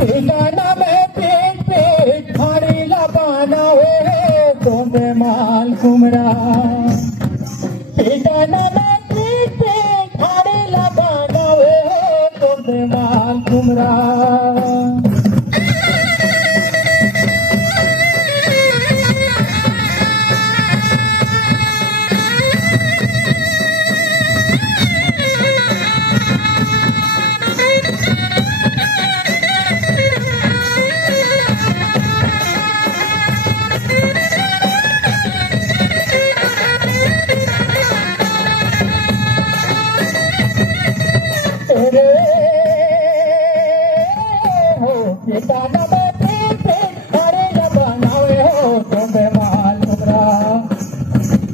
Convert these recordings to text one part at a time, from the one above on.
ठिकाना में पीट पीट फाड़ी लगाना है तुम्हें माल कुमरा। ठिकाना में पीट पीट फाड़ी लगाना है तुम्हें माल कुमरा। ठिकाना में पीट पीट फाड़ी लगाना है तुम्हें माल कुमरा।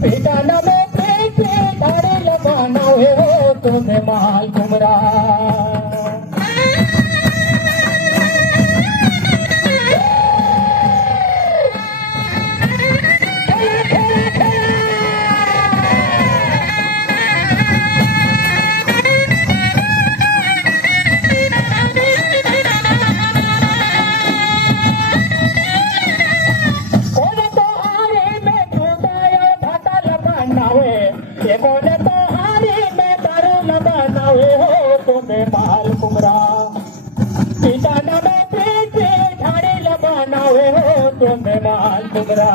ठिकाना में पीट पीट फाड़ी लगाना है तुम्हें माल कुमरा। बोले तो हारी में दारू लगाना हो तुम्हें माल कुमरा। ठिकाना में पीट पीट फाड़ी लगाना हो तुम्हें माल कुमरा।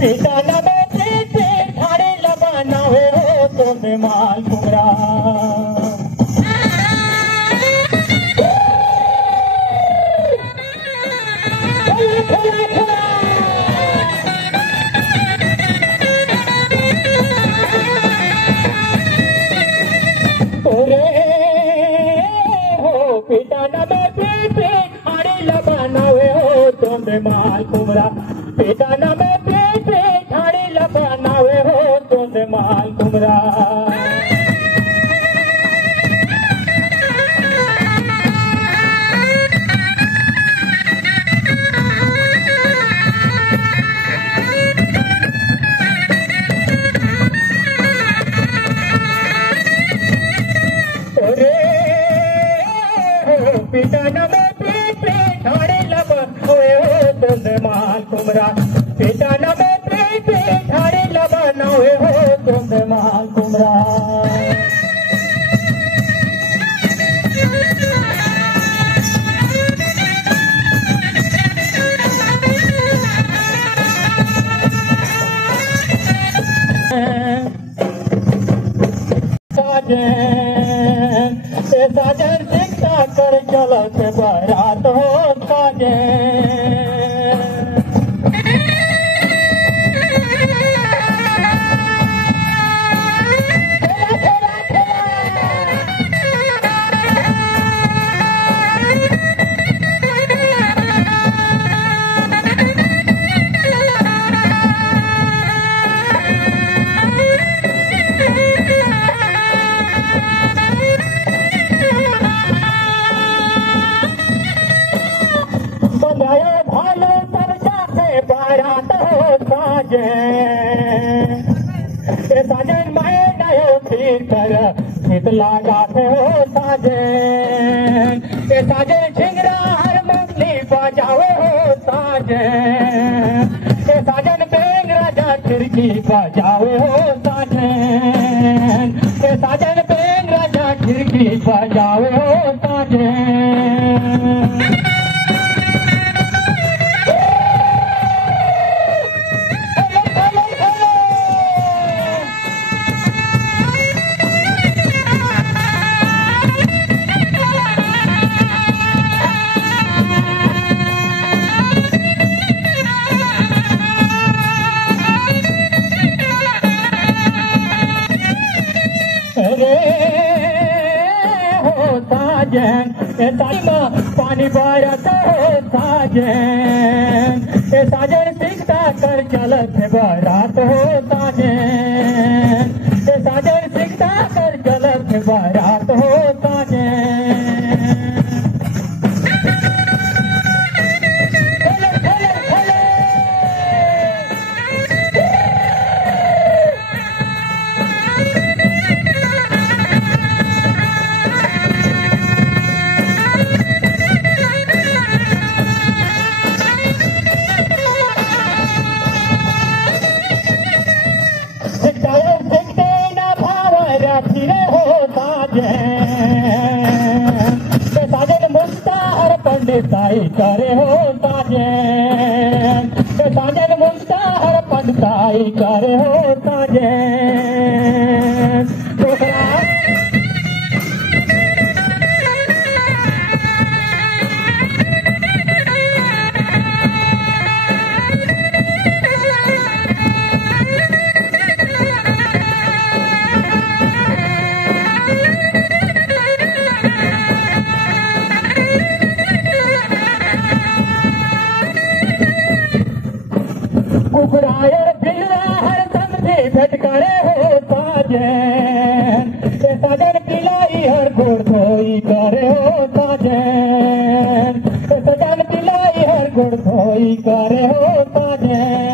ठिकाना में पीट पीट फाड़ी लगाना हो तुम्हें माल कुमरा। ठिकाना में पीट पीट फाड़ी लगाना हो तुम्हें माल कुमरा। ठिकाना में पीट पीट फाड़ी लगाना हो तुम्हें माल कुमरा। ठिकाना में पीट पीट फाड़ी लगाना हो तुम्हें माल कुमरा। ठिकाना में पीट पीट फाड़ी लगाना हो तुम्हें माल कुमरा। साजन शिक्षा कर चलत बारात हो साजन। साजन माए नयो फिर कर हित लगाते हो साजन। साजन झिंगरा हर मंगली बजाओ हो साजन। साजन बेंग राजा खिड़की बजाओ हो साजन। साजन बेंग राजा बजावे हो साजन साजन पानी बरस हो साजन साजन सीखता कर चलत बारात हो साजन साजन सीखता कर चलत बारात हो साजन साजन मुस्ताहर पंडिताई करे हो साजन साजन मुस्ताहर पंडिताई करे हो साजन छोकरा कुकरायर बिलवा हर समझे भटकारे हो साजन साजन पिलाई हर गोड़ धोई करे हो साजन साजन पिलाई हर गोड़ धोई करे हो साजन